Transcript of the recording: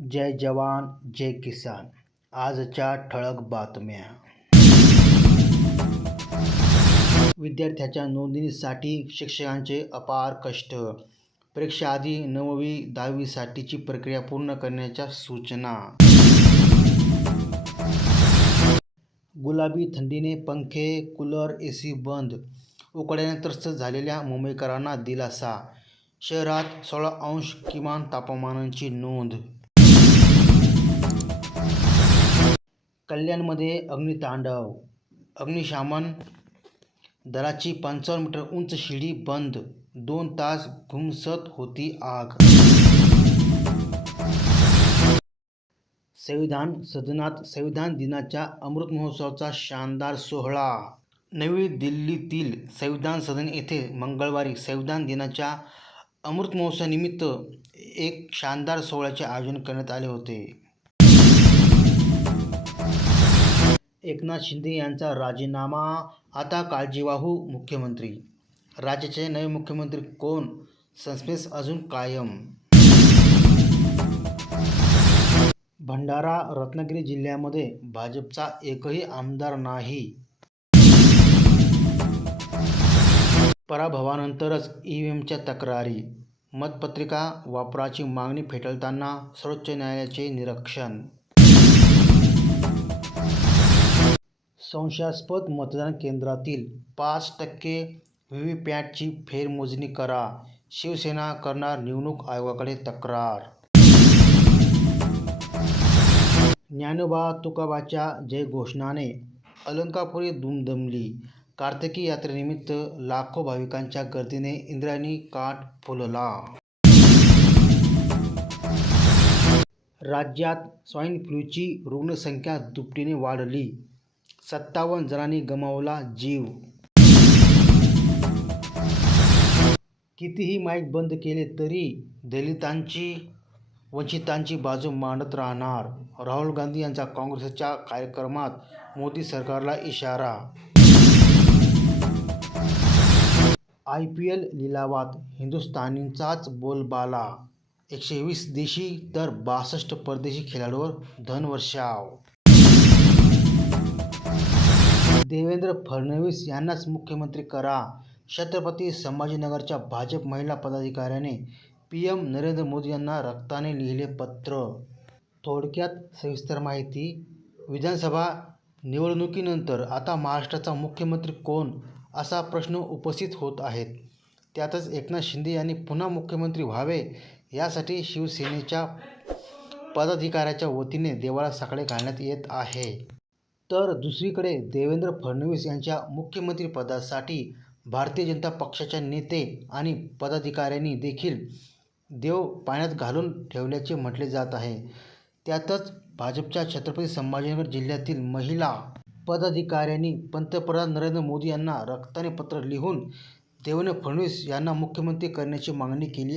जय जवान जय किसान. आजच्या ठळक बातम्या. विद्यार्थ्याच्या नोंदणीसाठी शिक्षकांचे अपार कष्ट. परीक्षाआधी नववी दहावीसाठीची प्रक्रिया पूर्ण करण्याच्या सूचना. गुलाबी थंडीने पंखे कूलर ए सी बंद. उकड्याने त्रस्त झालेल्या मुंबईकरांना दिलासा. शहरात सोळा अंश किमान तापमानांची नोंद. कल्याणमध्ये अग्नितांडव. अग्निशामन दलाची पंचावन्न मीटर उंच शिडी बंद. दोन तास घुमसत होती आग. संविधान सदनात संविधान दिनाच्या अमृत महोत्सवाचा शानदार सोहळा. नवी दिल्लीतील संविधान सदन येथे मंगळवारी संविधान दिनाच्या अमृत महोत्सवानिमित्त एक शानदार सोहळ्याचे आयोजन करण्यात आले होते. एकनाथ शिंदे यांचा राजीनामा आता काळजीवाहू मुख्यमंत्री. राज्याचे नवे मुख्यमंत्री कोण? सस्पेन्स अजून कायम. भंडारा रत्नागिरी जिल्ह्यामध्ये भाजपचा एकही आमदार नाही. पराभवानंतरच ई व्ही एमच्या तक्रारी. मतपत्रिका वापराची मागणी फेटाळताना सर्वोच्च न्यायालयाचे निरीक्षण. संशयास्पद मतदान केंद्रातील पाच टक्के व्ही व्ही पॅटची फेरमोजणी करा. शिवसेना करणार निवडणूक आयोगाकडे तक्रार. ज्ञानोबा तुकाबाच्या जयघोषणाने अलंकापुरी दुमदमली. कार्तिकी यात्रेनिमित्त लाखो भाविकांच्या गर्दीने इंद्रायणी काठ फुलला. राज्यात स्वाईन फ्लूची रुग्णसंख्या दुपटीने वाढली. सत्तावन्न जणांनी गमावला जीव. कितीही माईक बंद केले तरी दलितांची वंचितांची बाजू मांडत राहणार. राहुल गांधी यांचा काँग्रेसच्या कार्यक्रमात मोदी सरकारला इशारा. आय पी एल लिलावात हिंदुस्थानींचाच बोलबाला. एकशे वीस देशी तर बासष्ट परदेशी खेळाडूवर धनवर्षाव. देवेंद्र फडणवीस यांनाच मुख्यमंत्री करा. छत्रपती संभाजीनगरच्या भाजप महिला पदाधिकाऱ्याने पी एम नरेंद्र मोदी यांना रक्ताने लिहिले पत्र. थोडक्यात सविस्तर माहिती विधानसभा निवडणुकीनंतर आता महाराष्ट्राचा मुख्यमंत्री कोण असा प्रश्न उपस्थित होत आहेत. त्यातच एकनाथ शिंदे यांनी पुन्हा मुख्यमंत्री व्हावे यासाठी शिवसेनेच्या पदाधिकाऱ्याच्या वतीने देवाला साकडे घालण्यात येत आहे. तर दुसरीकडे देवेंद्र फडणवीस यांच्या मुख्यमंत्रीपदासाठी भारतीय जनता पक्षाच्या नेते आणि पदाधिकाऱ्यांनी देखील देव पाण्यात घालून ठेवल्याचे म्हटले जात आहे. त्यातच भाजपच्या छत्रपती संभाजीनगर जिल्ह्यातील महिला पदाधिकाऱ्यांनी पंतप्रधान नरेंद्र मोदी यांना रक्ताने पत्र लिहून देवेंद्र फडणवीस यांना मुख्यमंत्री करण्याची मागणी केली